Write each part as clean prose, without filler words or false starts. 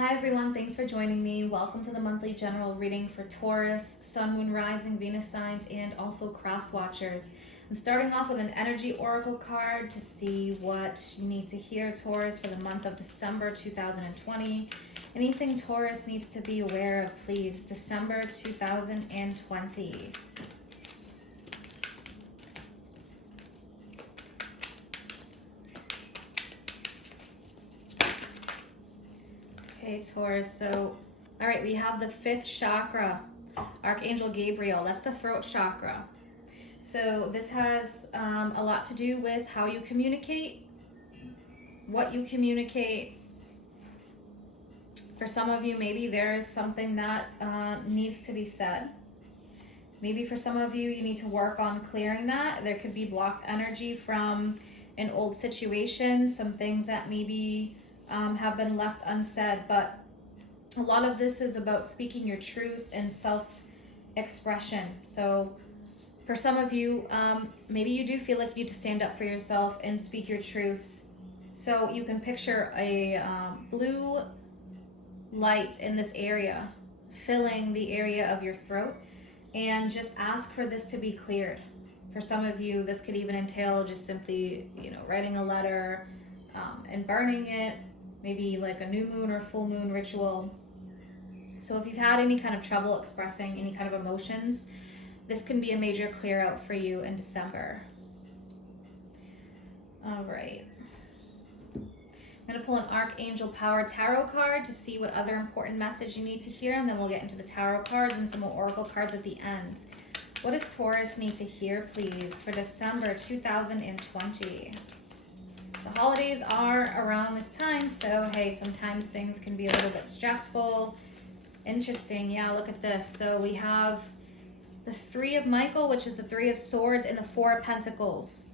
Hi everyone, thanks for joining me. Welcome to the monthly general reading for Taurus, Sun, Moon, Rising, Venus signs, and also cross watchers. I'm starting off with an energy oracle card to see what you need to hear, Taurus, for the month of December 2020. Anything Taurus needs to be aware of, please. December 2020. Okay, Taurus, so, all right, we have the fifth chakra, Archangel Gabriel. That's the throat chakra. So this has a lot to do with how you communicate, what you communicate. For some of you, maybe there is something that needs to be said. Maybe for some of you, you need to work on clearing that. There could be blocked energy from an old situation, some things that maybe have been left unsaid, but a lot of this is about speaking your truth and self-expression. So for some of you, maybe you do feel like you need to stand up for yourself and speak your truth. So you can picture a blue light in this area, filling the area of your throat, and just ask for this to be cleared. For some of you, this could even entail just simply, writing a letter and burning it, maybe like a new moon or full moon ritual. So if you've had any kind of trouble expressing any kind of emotions, this can be a major clear out for you in December. All right. I'm going to pull an Archangel Power Tarot card to see what other important message you need to hear, and then we'll get into the tarot cards and some more oracle cards at the end. What does Taurus need to hear, please, for December 2020? The holidays are around this time, so hey, sometimes things can be a little bit stressful. Interesting, yeah, look at this. So we have the Three of Michael, which is the Three of Swords, and the Four of Pentacles.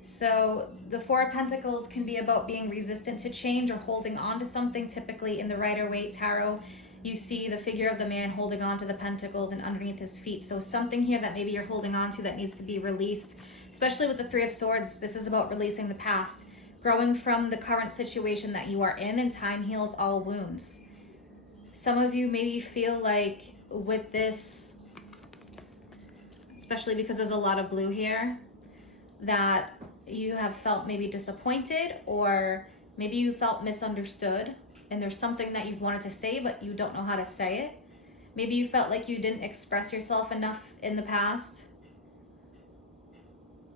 So the Four of Pentacles can be about being resistant to change or holding on to something. Typically in the Rider-Waite Tarot, you see the figure of the man holding on to the pentacles and underneath his feet. So something here that maybe you're holding on to that needs to be released. Especially with the Three of Swords, this is about releasing the past, growing from the current situation that you are in, and time heals all wounds. Some of you maybe feel like with this, especially because there's a lot of blue here, that you have felt maybe disappointed, or maybe you felt misunderstood, and there's something that you've wanted to say, but you don't know how to say it. Maybe you felt like you didn't express yourself enough in the past.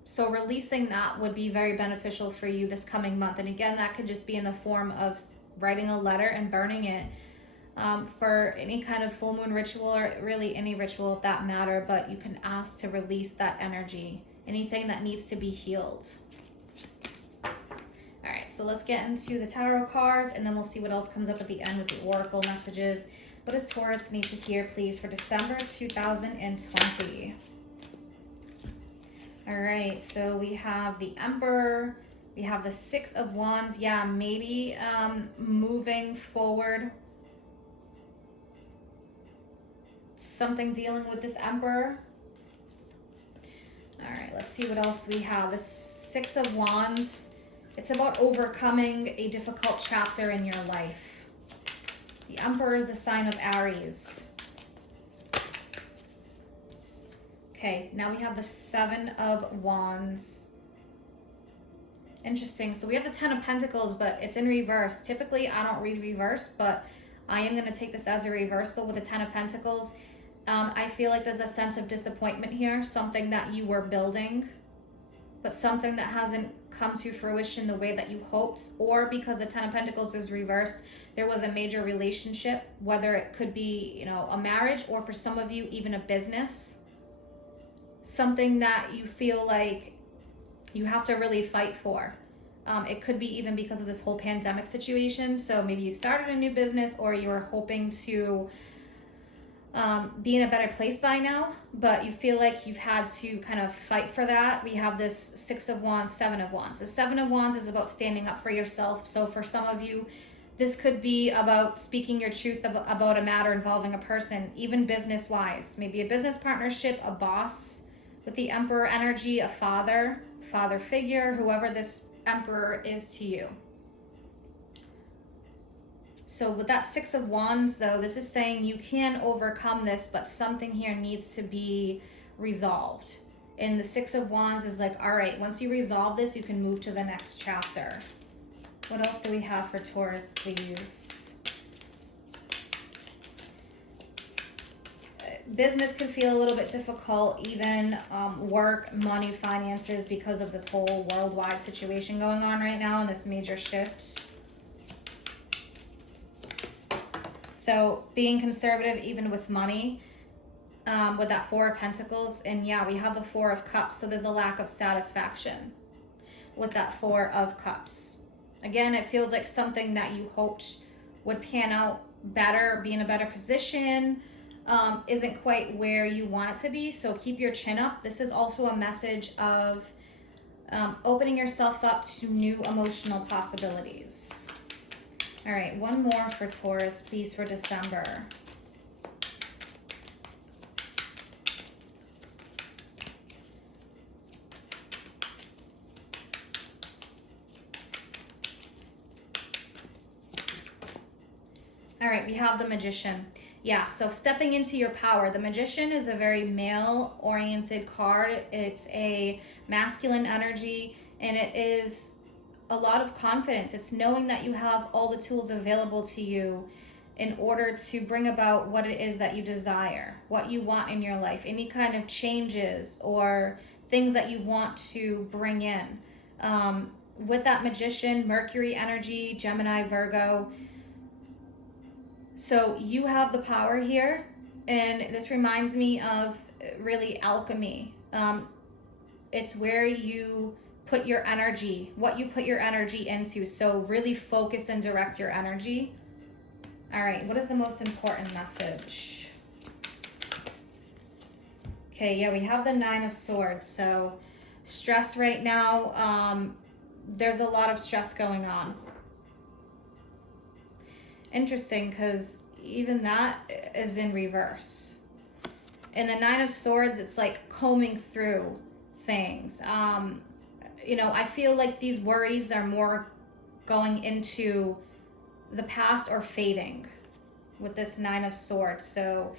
So releasing that would be very beneficial for you this coming month. And again, that could just be in the form of writing a letter and burning it for any kind of full moon ritual, or really any ritual of that matter. But you can ask to release that energy, anything that needs to be healed. All right, so let's get into the tarot cards, and then we'll see what else comes up at the end with the oracle messages. What does Taurus need to hear, please, for December 2020? All right, so we have the Emperor, we have the Six of Wands. Yeah, maybe moving forward, something dealing with this Emperor. All right, let's see what else we have. The Six of Wands, it's about overcoming a difficult chapter in your life. The Emperor is the sign of Aries. Okay, now we have the Seven of Wands. Interesting. So we have the Ten of Pentacles, but it's in reverse. Typically, I don't read reverse, but I am going to take this as a reversal with the Ten of Pentacles. I feel like there's a sense of disappointment here, something that you were building, but something that hasn't come to fruition the way that you hoped, or because the Ten of Pentacles is reversed, there was a major relationship, whether it could be, a marriage, or for some of you, even a business. Something that you feel like you have to really fight for. It could be even because of this whole pandemic situation. So maybe you started a new business, or you were hoping to be in a better place by now, but you feel like you've had to kind of fight for that. We have this Six of Wands, Seven of Wands. The Seven of Wands is about standing up for yourself. So for some of you, this could be about speaking your truth about a matter involving a person, even business-wise. Maybe a business partnership, a boss. With the Emperor energy, a father figure, whoever this Emperor is to you. So with that Six of Wands, though, this is saying you can overcome this, but something here needs to be resolved. And the Six of Wands is like, all right, once you resolve this, you can move to the next chapter. What else do we have for Taurus, please? Business could feel a little bit difficult, even work, money, finances, because of this whole worldwide situation going on right now and this major shift. So being conservative even with money, with that Four of Pentacles. And yeah, we have the Four of Cups. So there's a lack of satisfaction with that Four of Cups. Again, it feels like something that you hoped would pan out better, be in a better position, isn't quite where you want it to be. So keep your chin up. This is also a message of opening yourself up to new emotional possibilities. All right, one more for Taurus, please, for December. All right, we have the Magician. Yeah, so stepping into your power. The Magician is a very male-oriented card. It's a masculine energy, and it is a lot of confidence. It's knowing that you have all the tools available to you in order to bring about what it is that you desire, what you want in your life, any kind of changes or things that you want to bring in. With that Magician, Mercury energy, Gemini, Virgo. So you have the power here, and this reminds me of really alchemy. It's where you put your energy, what you put your energy into. So really focus and direct your energy. All right, what is the most important message? Okay, yeah, we have the Nine of Swords. So stress right now, there's a lot of stress going on. Interesting, because even that is in reverse. In the Nine of Swords, it's like combing through things. You know, I feel like these worries are more going into the past or fading with this Nine of Swords. So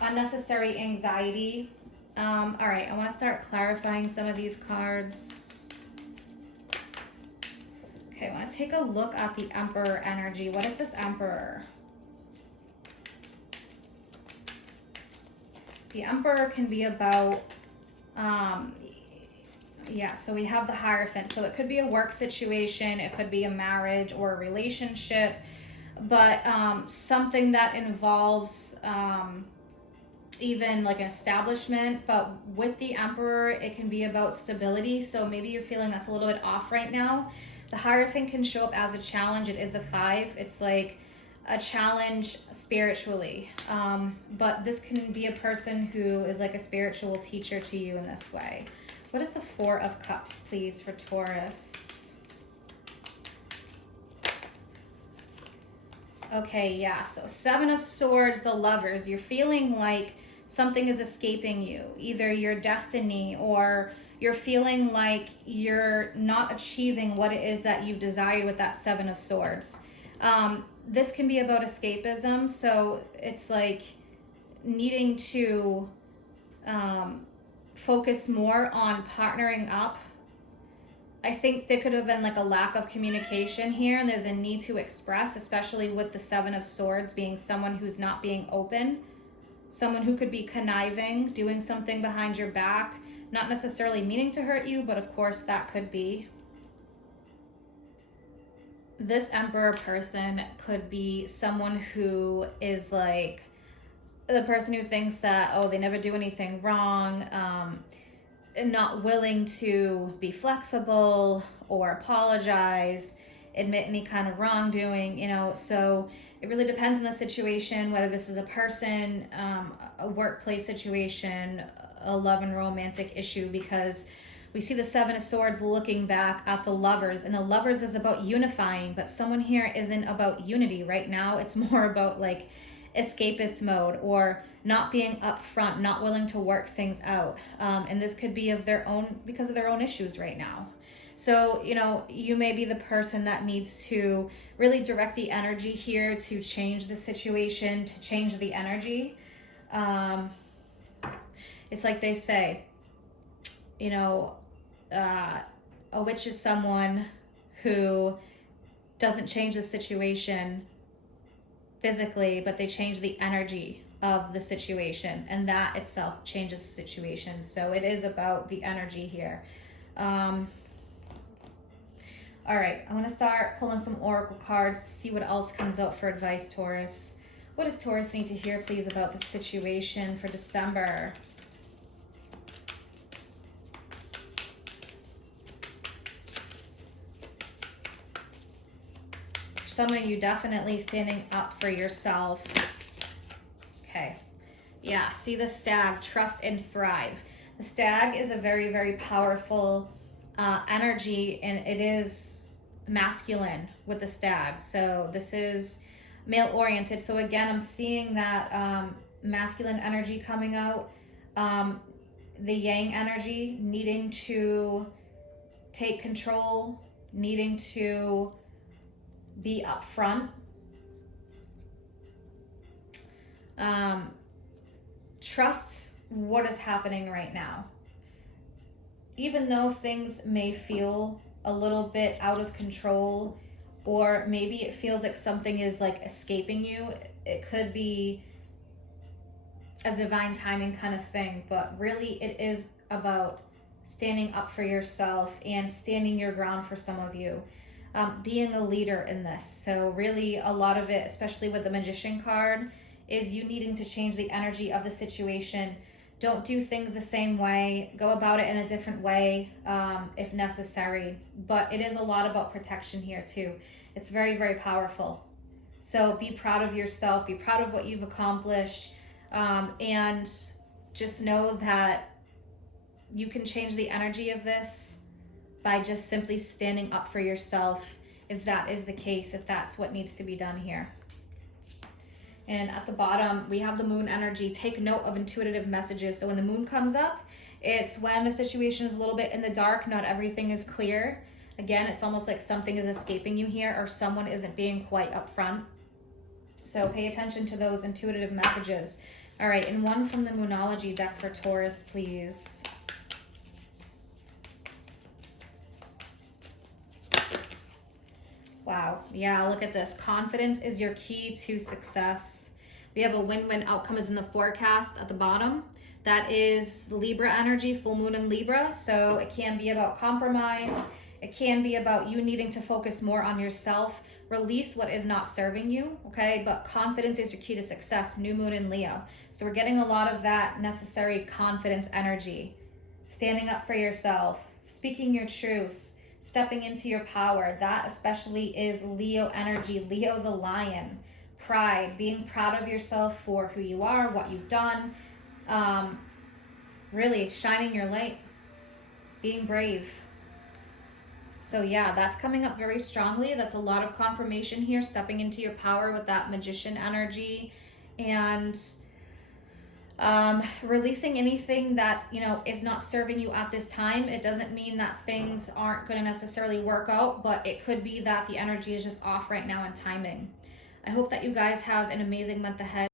unnecessary anxiety. All right, I want to start clarifying some of these cards. Okay, I want to take a look at the Emperor energy. What is this Emperor? The Emperor can be about, yeah, so we have the Hierophant. So it could be a work situation, it could be a marriage or a relationship, but something that involves even like an establishment. But with the Emperor, it can be about stability. So maybe you're feeling that's a little bit off right now. The Hierophant can show up as a challenge. It is a 5. It's like a challenge spiritually. But this can be a person who is like a spiritual teacher to you in this way. What is the Four of Cups, please, for Taurus? Okay, yeah. So Seven of Swords, the Lovers. You're feeling like something is escaping you. Either your destiny, or you're feeling like you're not achieving what it is that you desired with that Seven of Swords. This can be about escapism. So it's like needing to focus more on partnering up. I think there could have been like a lack of communication here, and there's a need to express, especially with the Seven of Swords being someone who's not being open, someone who could be conniving, doing something behind your back, not necessarily meaning to hurt you, but of course that could be. This Emperor person could be someone who is like the person who thinks that, oh, they never do anything wrong, and not willing to be flexible or apologize, admit any kind of wrongdoing, you know. So it really depends on the situation, whether this is a person, a workplace situation, a love and romantic issue, because we see the Seven of Swords looking back at the Lovers, and the Lovers is about unifying, but someone here isn't about unity right now. It's more about like escapist mode, or not being upfront, not willing to work things out. And this could be of their own, because of their own issues right now. So, you know, you may be the person that needs to really direct the energy here to change the situation, to change the energy. It's like they say, you know, a witch is someone who doesn't change the situation physically, but they change the energy of the situation, and that itself changes the situation. So it is about the energy here. All right, I'm going to start pulling some oracle cards to see what else comes out for advice, Taurus. What does Taurus need to hear, please, about the situation for December? Some of you definitely standing up for yourself. Okay. Yeah, see the stag, trust and thrive. The stag is a very, very powerful energy, and it is masculine with the stag. So this is male oriented. So again, I'm seeing that masculine energy coming out. The yang energy needing to take control, needing to be upfront. Trust what is happening right now. Even though things may feel a little bit out of control, or maybe it feels like something is like escaping you, it could be a divine timing kind of thing, but really it is about standing up for yourself and standing your ground for some of you. Being a leader in this. So really a lot of it, especially with the Magician card, is you needing to change the energy of the situation. Don't do things the same way. Go about it in a different way if necessary. But it is a lot about protection here too. It's very, very powerful. So be proud of yourself. Be proud of what you've accomplished. And just know that you can change the energy of this by just simply standing up for yourself, if that is the case, if that's what needs to be done here. And at the bottom, we have the moon energy. Take note of intuitive messages. So when the moon comes up, it's when the situation is a little bit in the dark, not everything is clear. Again, it's almost like something is escaping you here, or someone isn't being quite upfront. So pay attention to those intuitive messages. All right, and one from the Moonology deck for Taurus, please. Wow. Yeah, look at this. Confidence is your key to success. We have a win-win outcome is in the forecast at the bottom. That is Libra energy, full moon in Libra. So it can be about compromise. It can be about you needing to focus more on yourself. Release what is not serving you, okay? But confidence is your key to success. New moon in Leo. So we're getting a lot of that necessary confidence energy. Standing up for yourself. Speaking your truth. Stepping into your power. That especially is Leo energy. Leo the lion. Pride. Being proud of yourself for who you are, what you've done. Really shining your light. Being brave. So yeah, that's coming up very strongly. That's a lot of confirmation here. Stepping into your power with that Magician energy. And releasing anything that, you know, is not serving you at this time. It doesn't mean that things aren't going to necessarily work out, but it could be that the energy is just off right now in timing. I hope that you guys have an amazing month ahead.